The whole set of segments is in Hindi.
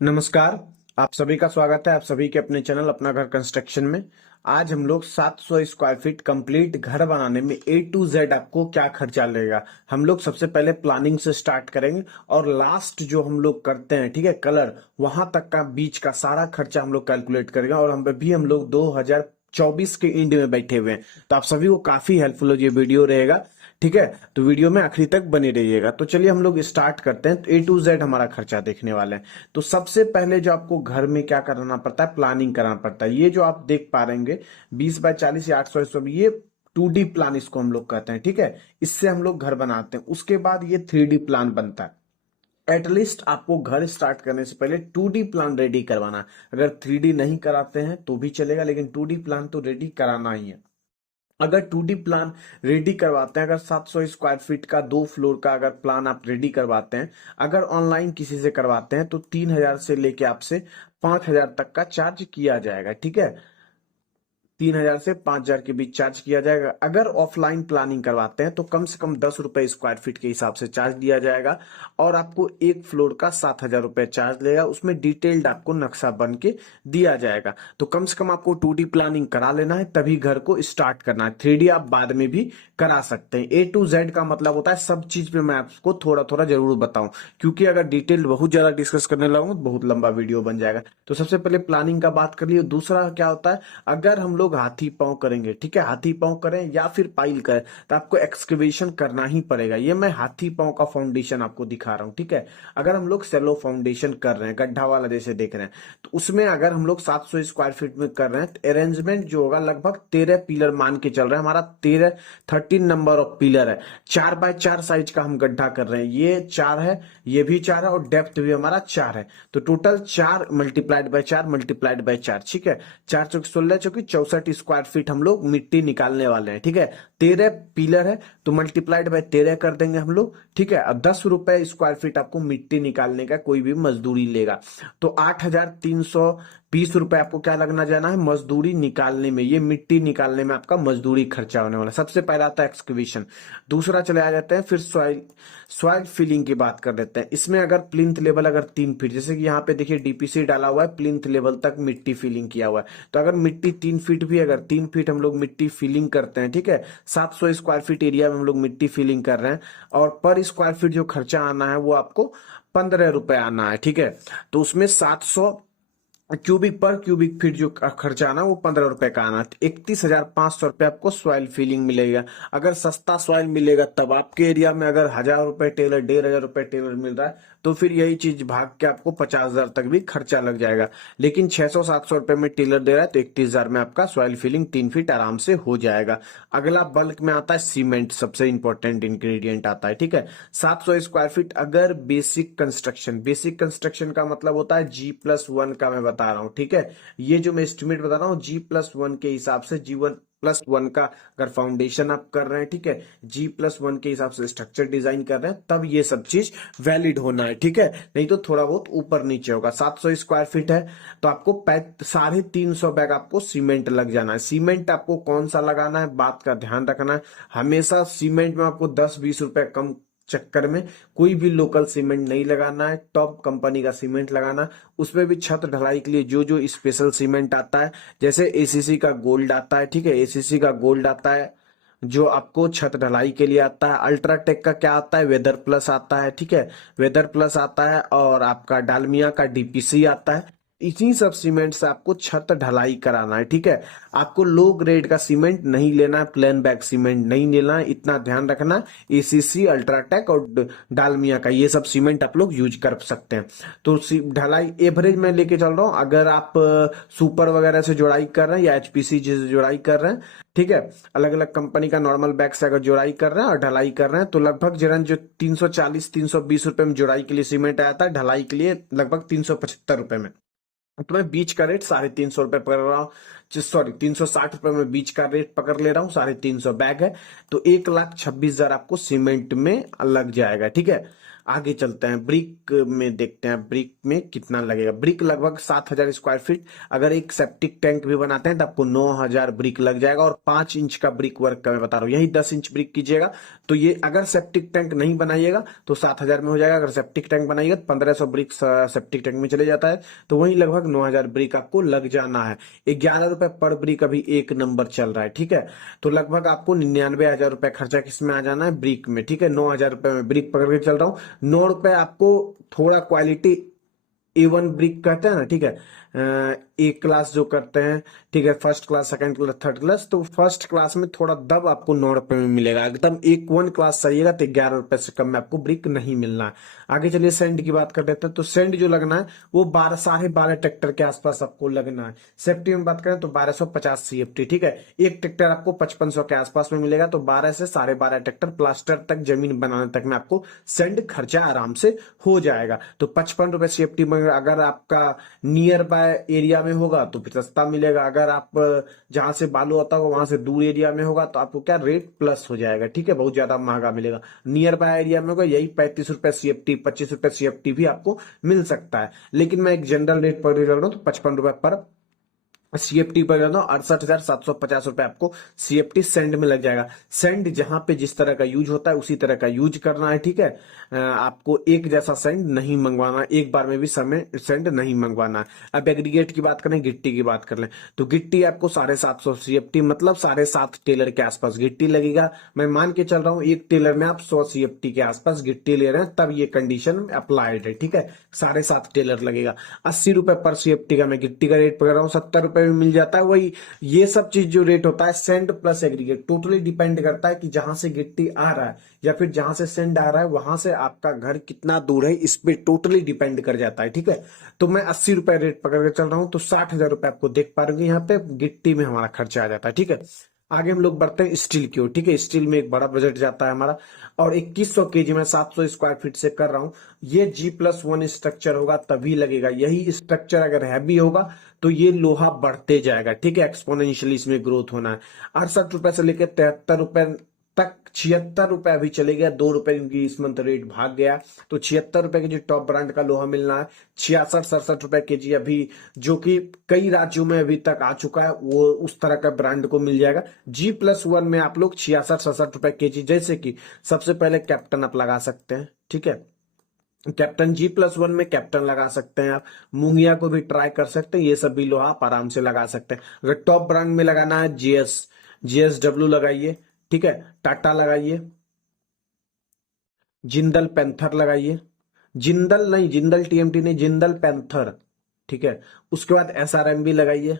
नमस्कार। आप सभी का स्वागत है आप सभी के अपने चैनल अपना घर कंस्ट्रक्शन में। आज हम लोग 700 स्क्वायर फीट कंप्लीट घर बनाने में ए टू जेड आपको क्या खर्चा लगेगा, हम लोग सबसे पहले प्लानिंग से स्टार्ट करेंगे और लास्ट जो हम लोग करते हैं, ठीक है, कलर, वहां तक का बीच का सारा खर्चा हम लोग कैलकुलेट करेंगे। और हम लोग 2024 के एंड में बैठे हुए हैं, तो आप सभी को काफी हेल्पफुल हो ये वीडियो रहेगा। ठीक है, तो वीडियो में आखिरी तक बने रहिएगा। तो चलिए हम लोग स्टार्ट करते हैं। तो ए टू जेड हमारा खर्चा देखने वाले हैं। तो सबसे पहले जो आपको घर में क्या करना पड़ता है, प्लानिंग कराना पड़ता है। ये जो आप देख पा रहे हैं 20 बाय 40 या 800 ये 2D प्लान इसको हम लोग कहते हैं। ठीक है, इससे हम लोग घर बनाते हैं। उसके बाद ये 3D प्लान बनता है। एटलीस्ट आपको घर स्टार्ट करने से पहले 2D प्लान रेडी करवाना है। अगर 3D नहीं कराते हैं तो भी चलेगा, लेकिन 2D प्लान तो रेडी कराना ही है। अगर 2D प्लान रेडी करवाते हैं, अगर 700 स्क्वायर फीट का 2 फ्लोर का अगर प्लान आप रेडी करवाते हैं, अगर ऑनलाइन किसी से करवाते हैं, तो 3,000 से लेके आपसे 5,000 तक का चार्ज किया जाएगा। ठीक है, 3,000 से 5,000 के बीच चार्ज किया जाएगा। अगर ऑफलाइन प्लानिंग करवाते हैं तो कम से कम 10 रुपए स्क्वायर फीट के हिसाब से चार्ज दिया जाएगा और आपको 1 फ्लोर का 7,000 रुपए चार्ज लेगा। उसमें डिटेल्ड आपको नक्शा बन के दिया जाएगा। तो कम से कम आपको 2D प्लानिंग करा लेना है, तभी घर को स्टार्ट करना है। 3D आप बाद में भी करा सकते हैं। ए टू जेड का मतलब होता है सब चीज पे मैं आपको थोड़ा थोड़ा जरूर बताऊं, क्योंकि अगर डिटेल बहुत ज्यादा डिस्कस करने लगूंगा तो बहुत लंबा वीडियो बन जाएगा। तो सबसे पहले प्लानिंग का बात कर लिए। दूसरा क्या होता है, अगर हम लोग हाथी पांव करेंगे, ठीक है, हाथी पांव करें या फिर पाइल करें, तो आपको एक्सकवेशन करना ही पड़ेगा। ये मैं हाथी पांव का फाउंडेशन आपको दिखा रहा हूं। ठीक है, अगर हम लोग सेलो फाउंडेशन कर रहे हैं, गड्ढा वाला जैसे देख रहे हैं, तो उसमें अगर हम लोग 700 स्क्वायर फीट में कर रहे हैं, तो अरेंजमेंट जो होगा लगभग 13 पिलर मान के चल रहे हैं। हमारा 13 नंबर ऑफ पिलर है। 4 बाय 4 साइज का हम गड्ढा कर रहे हैं। ये 4 है, ये भी 4 है और डेप्थ भी हमारा 4 है। तो total 4 multiplied by 4 multiplied by 4, ठीक है, 4 चौक 16 चौकी 64 स्क्वायर फीट हम लोग मिट्टी निकालने वाले हैं। ठीक है, 13 पिलर है तो मल्टीप्लाइड बाय 13 कर देंगे हम लोग। ठीक है, अब 10 रुपए स्क्वायर फीट आपको मिट्टी निकालने का कोई भी मजदूरी लेगा, तो 8,320 रुपए आपको क्या लगना जाना है मजदूरी निकालने में। ये मिट्टी निकालने में आपका मजदूरी खर्चा होने वाला। सबसे पहला आता है एक्सकवेशन। दूसरा चले आ जाते हैं फिर सॉइल सॉइल फिलिंग की बात कर लेते हैं। इसमें अगर प्लिंथ लेवल अगर 3 फीट, जैसे कि यहाँ पे देखिए डीपीसी डाला हुआ है, प्लिंथ लेवल तक मिट्टी फिलिंग किया हुआ है। तो अगर मिट्टी 3 फीट भी, अगर 3 फीट हम लोग मिट्टी फिलिंग करते हैं, ठीक है, 700 स्क्वायर फीट एरिया में हम लोग मिट्टी फिलिंग कर रहे हैं, और पर स्क्वायर फीट जो खर्चा आना है वो आपको 15 रुपए आना है। ठीक है, तो उसमें 700 क्यूबिक पर क्यूबिक फीट जो खर्चा आना वो 15 रुपए का आना। 31,500 रुपए आपको सॉइल फिलिंग मिलेगा। अगर सस्ता सॉइल मिलेगा तब आपके एरिया में अगर 1,000 रुपए टेलर, 1,500 रुपए टेलर मिल रहा है, तो फिर यही चीज भाग के आपको 50,000 तक भी खर्चा लग जाएगा। लेकिन 600-700 रुपए में टेलर दे रहा है तो 31,000 में आपका सॉइल फिलिंग 3 फीट आराम से हो जाएगा। अगला बल्क में आता है सीमेंट, सबसे इंपॉर्टेंट इंग्रेडिएंट आता है। ठीक है, 700 स्क्वायर फीट अगर बेसिक कंस्ट्रक्शन, बेसिक कंस्ट्रक्शन का मतलब होता है G+1 का मैं बता रहा हूं। ठीक है, ये जो मैं एस्टिमेट बता रहा हूँ G+1 के हिसाब से, G1+1 का अगर फाउंडेशन आप कर रहे हैं, ठीक है, G+1 के हिसाब से स्ट्रक्चर डिजाइन कर रहे हैं, तब ये सब चीज वैलिड होना है। ठीक है, नहीं तो थोड़ा बहुत ऊपर नीचे होगा। 700 स्क्वायर फीट है तो आपको 350 बैग आपको सीमेंट लग जाना है। सीमेंट आपको कौन सा लगाना है, बात का ध्यान रखना है। हमेशा सीमेंट में आपको 10-20 रुपए कम चक्कर में कोई भी लोकल सीमेंट नहीं लगाना है, टॉप कंपनी का सीमेंट लगाना है। उसमें भी छत ढलाई के लिए जो जो स्पेशल सीमेंट आता है, जैसे एसीसी का गोल्ड आता है, ठीक है, एसीसी का गोल्ड आता है जो आपको छत ढलाई के लिए आता है। अल्ट्राटेक का क्या आता है, वेदर प्लस आता है, ठीक है, वेदर प्लस आता है, और आपका डालमिया का डीपीसी आता है। इसी सब सीमेंट से आपको छत ढलाई कराना है। ठीक है, आपको लो ग्रेड का सीमेंट नहीं लेना है, प्लेन बैग सीमेंट नहीं लेना है, इतना ध्यान रखना। एसीसी, अल्ट्राटेक और डालमिया का ये सब सीमेंट आप लोग यूज कर सकते हैं। तो ढलाई एवरेज में लेके चल रहा हूँ। अगर आप सुपर वगैरह से जुड़ाई कर रहे हैं या एचपीसी से जुड़ाई कर रहे हैं, ठीक है, अलग अलग कंपनी का नॉर्मल बैग से अगर जुड़ाई कर रहे हैं और ढलाई कर रहे हैं, तो लगभग जरन जो 340-320 रुपए में जुड़ाई के लिए सीमेंट आया था, ढलाई के लिए लगभग 375 रुपए में। तो मैं बीच का रेट 350 रुपए पकड़ रहा हूँ, सॉरी 360 रुपए में बीच का रेट पकड़ ले रहा हूँ। 350 बैग है तो 1,26,000 आपको सीमेंट में लग जाएगा। ठीक है, आगे चलते हैं, ब्रिक में देखते हैं ब्रिक में कितना लगेगा। ब्रिक लगभग 7,000 स्क्वायर फीट। अगर एक सेप्टिक टैंक भी बनाते हैं तो आपको 9,000 ब्रिक लग जाएगा। और 5 इंच का ब्रिक वर्क का मैं बता रहा हूँ, यही 10 इंच ब्रिक कीजिएगा तो ये अगर सेप्टिक टैंक नहीं बनाइएगा तो 7,000 में हो जाएगा। अगर सेप्टिक टैंक बनाइएगा तो 1,500 ब्रिक सेप्टिक टैंक में चले जाता है, तो वही लगभग 9,000 ब्रिक आपको लग जाना है। 11 रुपए पर ब्रिक अभी एक नंबर चल रहा है, ठीक है। तो लगभग आपको 99,000 रुपए खर्चा किसमें आ जाना है, ब्रिक में, ठीक है। 9,000 रुपए में ब्रिक पकड़ के चल रहा हूँ। 9 रुपए आपको थोड़ा क्वालिटी A1 ब्रिक कहते हैं ना, ठीक है। एक क्लास जो करते हैं, ठीक है, first class, second class, third class, तो फर्स्ट क्लास में थोड़ा दब आपको 9 रुपए में मिलेगा। एकदम A1 क्लास सहीगा तो 11 रुपए से कम में आपको ब्रिक नहीं मिलना है। आगे चलिए सेंड की बात कर लेते हैं। तो सेंड जो लगना है वो 12 12.5 ट्रैक्टर के आसपास आपको लगना है। सेफ्टी में बात करें तो 1250 CFT, ठीक है। एक ट्रैक्टर आपको 5500 के आसपास में मिलेगा। तो 12 से 12.5 ट्रैक्टर प्लास्टर तक, जमीन बनाने तक में आपको सेंड खर्चा आराम से हो जाएगा। तो 55 रुपए CFT में अगर आपका नियर बाय एरिया में होगा तो फिर सस्ता मिलेगा। अगर आप जहां से बालू आता होगा वहां से दूर एरिया में होगा तो आपको क्या रेट प्लस हो जाएगा, ठीक है, बहुत ज्यादा महंगा मिलेगा। नियर बाय एरिया में होगा यही 35 रुपए CFT, 25 रुपए CFT भी आपको मिल सकता है। लेकिन मैं एक जनरल रेट पर रहा हूं तो 55 रुपए पर CFT पर जाना, 68,750 रुपए आपको CFT सेंड में लग जाएगा। सेंड जहां पे जिस तरह का यूज होता है उसी तरह का यूज करना है, ठीक है। आपको एक जैसा सेंड नहीं मंगवाना, एक बार में भी समय सेंड नहीं मंगवाना है। अब एग्रीगेट की बात करें, गिट्टी की बात कर लें तो गिट्टी आपको 750 CFT मतलब 7.5 टेलर के आसपास गिट्टी लगेगा। मैं मान के चल रहा हूं एक टेलर में आप 100 CFT के आसपास गिट्टी ले रहे हैं, तब ये कंडीशन अप्लाइड है, ठीक है। 7.5 टेलर लगेगा। 80 रुपए पर CFT का मैं गिट्टी का रेट पकड़ रहा हूँ, 70 रुपए में मिल जाता है। वही ये सब चीज जो रेट होता है send plus aggregate totally depend करता है कि जहां से गिट्टी आ रहा है या फिर जहां से सेंड आ रहा है वहां से आपका घर कितना दूर है, इस पे टोटली डिपेंड कर जाता है, ठीक है। तो मैं 80 रुपए रेट पकड़ के चल रहा हूं तो 60,000 रुपए आपको देख पा रहे यहाँ पे गिट्टी में हमारा खर्चा आ जाता है, ठीक है। आगे हम लोग बढ़ते हैं स्टील की ओर, ठीक है। स्टील में एक बड़ा बजट जाता है हमारा और 2100 केजी में 700 स्क्वायर फीट से कर रहा हूं। ये G+1 स्ट्रक्चर होगा तभी लगेगा। यही स्ट्रक्चर अगर हैवी होगा तो ये लोहा बढ़ते जाएगा, ठीक है, एक्सपोनेंशियली इसमें ग्रोथ होना है। 68 रुपए से लेकर 73 रुपए तक, 76 रुपए अभी चले गया, 2 रुपए क्योंकि इस मंथ रेट भाग गया। तो 76 रुपए के जो टॉप ब्रांड का लोहा मिलना है, 66-67 रुपए केजी अभी, जो कि कई राज्यों में अभी तक आ चुका है, वो उस तरह का ब्रांड को मिल जाएगा। G+1 में आप लोग 66-67 रुपए केजी, जैसे कि सबसे पहले कैप्टन आप लगा सकते हैं, ठीक है। कैप्टन G+1 में कैप्टन लगा सकते हैं आप। मूंगिया को भी ट्राई कर सकते हैं, ये सब भी लोहा आप आराम से लगा सकते हैं। अगर टॉप ब्रांड में लगाना है JSW लगाइए, ठीक है। टाटा लगाइए, जिंदल पैंथर लगाइए, जिंदल नहीं, जिंदल TMT नहीं, जिंदल पैंथर, ठीक है। उसके बाद SRM भी लगाइए,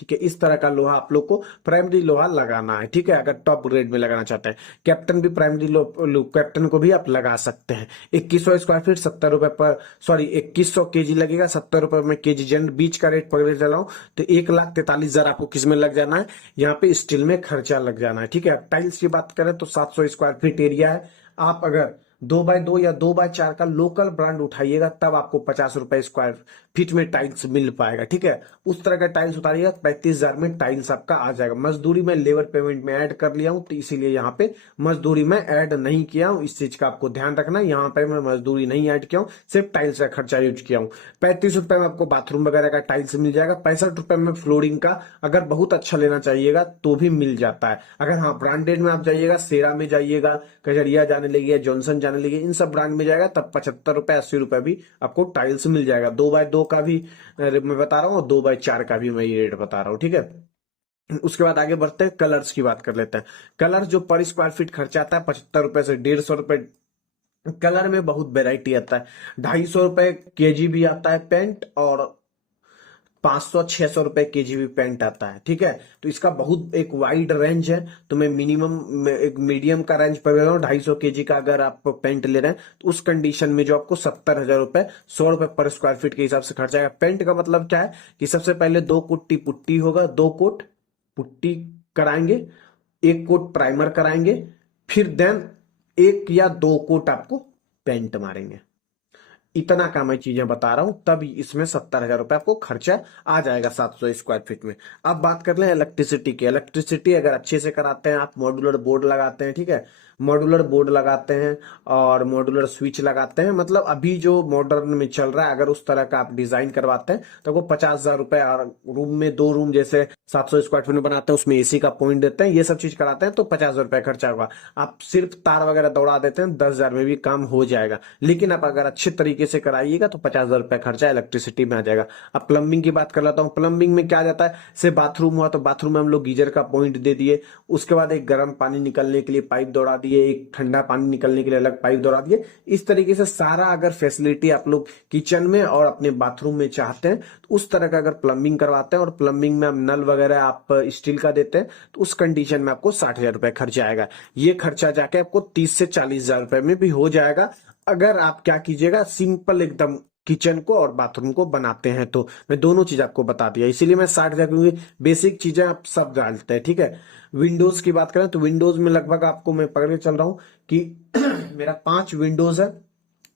ठीक है। इस तरह का लोहा आप लोग को प्राइमरी लोहा लगाना है, ठीक है, अगर टॉप ग्रेड में लगाना चाहते हैं। कैप्टन भी प्राइमरी कैप्टन को भी आप लगा सकते हैं। 2100 स्क्वायर फीट 70 रुपए पर, सॉरी 2100 केजी लगेगा, 70 रुपए में केजी। जन बीच का रेट पकड़े चला हूं तो 1,43,000 आपको किस में लग जाना है, यहाँ पे स्टील में खर्चा लग जाना है, ठीक है। टाइल्स की बात करें तो 700 स्क्वायर फीट एरिया है। आप अगर 2x2 या 2x4 का लोकल ब्रांड उठाइएगा तब आपको 50 रुपए स्क्वायर फीट में टाइल्स मिल पाएगा, ठीक है। उस तरह का टाइल्स उतारिएगा 35,000 में टाइल्स आपका आ जाएगा। मजदूरी में लेबर पेमेंट में ऐड कर लिया हूं तो इसीलिए यहाँ पे मजदूरी में ऐड नहीं किया हूं, इस चीज का आपको ध्यान रखना। यहाँ पे मैं मजदूरी नहीं ऐड किया हूँ, सिर्फ टाइल्स का खर्चा यूज किया हूँ। 35 रुपए में आपको बाथरूम वगैरह का टाइल्स मिल जाएगा। 65 रुपए में फ्लोरिंग का अगर बहुत अच्छा लेना चाहिएगा तो भी मिल जाता है। अगर हाँ ब्रांडेड में आप जाइएगा, सेरा में जाइएगा, कजरिया जाने लगी, जॉनसन जाने लगी, इन सब ब्रांड में जाएगा तब 75 रुपए 80 रुपए भी आपको टाइल्स मिल जाएगा। 2x2 का भी मैं बता रहा हूँ और 2x4 का भी मैं ये रेट बता रहा हूँ, ठीक है। उसके बाद आगे बढ़ते हैं, कलर्स की बात कर लेते हैं। कलर जो पर स्क्वायर फीट खर्चा आता है 75 रुपए से 150 रुपए। कलर में बहुत वेराइटी आता है, 250 रुपए केजी भी आता है पेंट और 500-600 रुपए केजी भी पेंट आता है, ठीक है। तो इसका बहुत एक वाइड रेंज है। तो मैं मिनिमम एक मीडियम का रेंज पकड़ रहा हूँ। 250 केजी का अगर आप पेंट ले रहे हैं तो उस कंडीशन में जो आपको 70,000 रुपए 100 रुपए पर स्क्वायर फीट के हिसाब से खर्चा आएगा। पेंट का मतलब क्या है कि सबसे पहले 2 कोट पुट्टी होगा, 2 कोट पुट्टी कराएंगे, 1 कोट प्राइमर कराएंगे, फिर देन 1 या 2 कोट आपको पेंट मारेंगे। इतना का मैं चीजें बता रहा हूं, तब इसमें 70,000 रुपए आपको खर्चा आ जाएगा 700 स्क्वायर फीट में। अब बात कर लें इलेक्ट्रिसिटी की। इलेक्ट्रिसिटी अगर अच्छे से कराते हैं आप, मॉड्यूलर बोर्ड लगाते हैं, ठीक है, मॉड्यूलर बोर्ड लगाते हैं और मॉड्यूलर स्विच लगाते हैं। मतलब अभी जो मॉडर्न में चल रहा है, अगर उस तरह का आप डिजाइन करवाते हैं तो वो 50,000 रुपए, और रूम में 2 रूम जैसे 700 स्क्वायर फीट में बनाते हैं, उसमें एसी का पॉइंट देते हैं, ये सब चीज कराते हैं तो 50,000 रुपए खर्चा होगा। आप सिर्फ तार वगैरह दौड़ा देते हैं, 10,000 में भी काम हो जाएगा। लेकिन आप अगर अच्छे तरीके से कराइएगा तो 50,000 रुपए खर्चा इलेक्ट्रिसिटी में आ जाएगा। अब प्लम्बिंग की बात कर लेता हूँ। प्लम्बिंग में क्या आ जाता है, से बाथरूम हुआ तो बाथरूम में हम लोग गीजर का पॉइंट दे दिए, उसके बाद एक गर्म पानी निकलने के लिए पाइप दौड़ा दिए, एक ठंडा पानी निकलने के लिए अलग पाइप दौड़ा दिए। इस तरीके से सारा अगर फैसिलिटी आप लोग किचन में और अपने बाथरूम में चाहते हैं तो उस तरह का अगर प्लम्बिंग करवाते हैं, और प्लम्बिंग में आप नल वगैरह आप स्टील का देते हैं, तो उस कंडीशन में आपको 60,000 रुपए खर्चा आएगा। ये खर्चा जाके आपको 30 से 40,000 रुपए में भी हो जाएगा, अगर आप क्या कीजिएगा, सिंपल एकदम किचन को और बाथरूम को बनाते हैं। तो मैं दोनों चीज आपको बता दिया, इसीलिए मैं 60,000, क्योंकि बेसिक चीजें आप सब डालते हैं, ठीक है। विंडोज की बात करें तो विंडोज में लगभग आपको मैं पकड़ के चल रहा हूं कि मेरा 5 विंडोज है,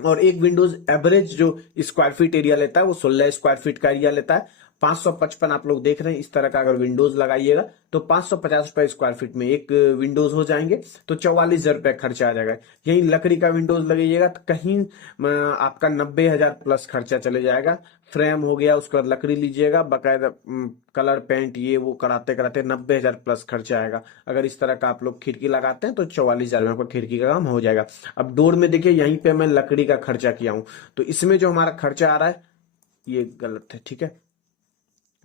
और एक विंडोज एवरेज जो स्क्वायर फीट एरिया लेता है वो 16 स्क्वायर फीट का एरिया लेता है। 555 आप लोग देख रहे हैं, इस तरह का अगर विंडोज लगाइएगा तो 550 रुपए स्क्वायर फीट में एक विंडोज हो जाएंगे, तो 44,000 रुपए खर्चा आ जाएगा। यही लकड़ी का विंडोज लगेगा तो कहीं आपका 90,000 प्लस खर्चा चले जाएगा। फ्रेम हो गया, उसके बाद लकड़ी लीजिएगा, बाकायदा कलर पेंट ये वो कराते कराते 90,000 प्लस खर्चा आएगा। अगर इस तरह का आप लोग खिड़की लगाते हैं तो 44,000 में आपका खिड़की का काम हो जाएगा। अब डोर में देखिए, यहीं पे मैं लकड़ी का खर्चा किया हूं, तो इसमें जो हमारा खर्चा आ रहा है ये गलत है, ठीक है।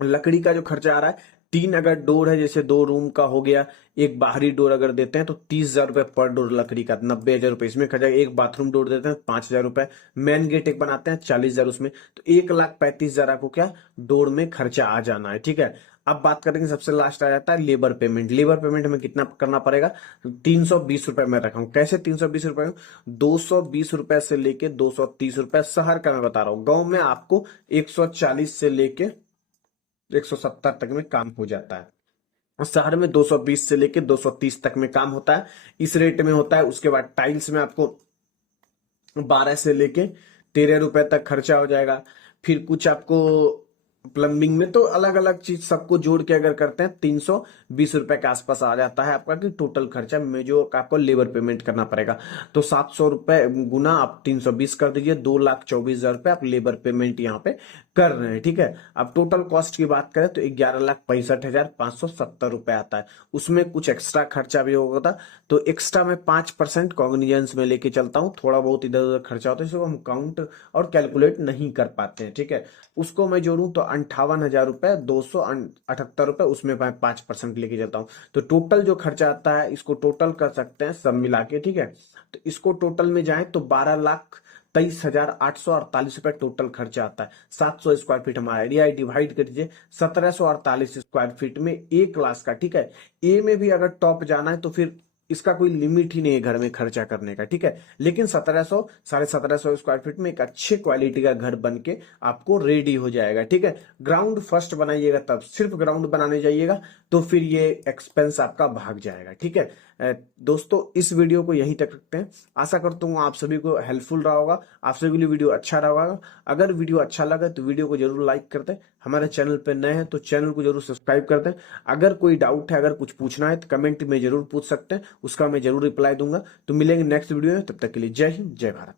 लकड़ी का जो खर्चा आ रहा है, 3 अगर डोर है, जैसे 2 रूम का हो गया, एक बाहरी डोर अगर देते हैं तो 30,000 रुपए पर डोर लकड़ी का, 90,000 रुपए इसमें खर्चा। एक बाथरूम डोर देते हैं 5,000 रुपए, मेन गेट एक बनाते हैं 40,000 उसमें, तो 1,35,000 आपको क्या डोर में खर्चा आ जाना है, ठीक है। अब बात करेंगे, सबसे लास्ट आ जाता है लेबर पेमेंट। लेबर पेमेंट में कितना करना पड़ेगा, 320 रुपए में रखा हूं। कैसे 320 रुपए, 220 रुपए से लेके 230 रुपए शहर का मैं बता रहा हूँ। गांव में आपको 140 से लेके 170 तक में काम हो जाता है, और शहर में 220 से लेके 230 तक में काम होता है, इस रेट में होता है। उसके बाद टाइल्स में आपको 12 से लेके 13 रुपए तक खर्चा हो जाएगा। फिर कुछ आपको प्लम्बिंग में तो अलग अलग चीज सबको जोड़ के अगर करते हैं 320 रुपए के आसपास आ जाता है आपका, कि टोटल खर्चा में जो आपको लेबर पेमेंट करना पड़ेगा। तो 700 रुपए गुना आप 320 कर दीजिए, 2,24,000 रुपए आप लेबर पेमेंट यहाँ पे कर रहे हैं, ठीक है। अब टोटल कॉस्ट की बात करें तो 11,65,570 रुपए आता है। उसमें कुछ एक्स्ट्रा खर्चा भी होगा, तो एक्स्ट्रा में 5% कॉग्निजेंस में लेके चलता हूँ। थोड़ा बहुत इधर उधर खर्चा होता है, इसको हम काउंट और कैलकुलेट नहीं कर पाते हैं, ठीक है। उसको मैं जोड़ूं तो 58,000 रुपए 278 रुपए, उसमें मैं 5% लेके जाता हूँ। तो टोटल जो खर्चा आता है, इसको टोटल कर सकते हैं सब मिला के, ठीक है। तो इसको टोटल में जाए तो 12,23,848 रुपए टोटल खर्चा आता है। 700 स्क्वायर फीट हमारा एरिया है, डिवाइड कर दीजिए 1748 स्क्वायर फीट में 1 लाख का, ठीक है। ए में भी अगर टॉप जाना है तो फिर इसका कोई लिमिट ही नहीं है घर में खर्चा करने का, ठीक है। लेकिन 1700 1750 स्क्वायर फीट में एक अच्छे क्वालिटी का घर बन के आपको रेडी हो जाएगा, ठीक है। ग्राउंड फर्स्ट बनाइएगा, तब सिर्फ ग्राउंड बनाने जाइएगा तो फिर ये एक्सपेंस आपका भाग जाएगा, ठीक है। दोस्तों, इस वीडियो को यहीं तक रखते हैं। आशा करता हूँ आप सभी को हेल्पफुल रहा होगा, आप सभी के लिए वीडियो अच्छा रहा होगा। अगर वीडियो अच्छा लगा तो वीडियो को जरूर लाइक कर दें। हमारे चैनल पर नए हैं तो चैनल को जरूर सब्सक्राइब कर दें। अगर कोई डाउट है, अगर कुछ पूछना है तो कमेंट में जरूर पूछ सकते हैं, उसका मैं जरूर रिप्लाई दूंगा। तो मिलेंगे नेक्स्ट वीडियो में, तब तक के लिए जय हिंद, जय भारत।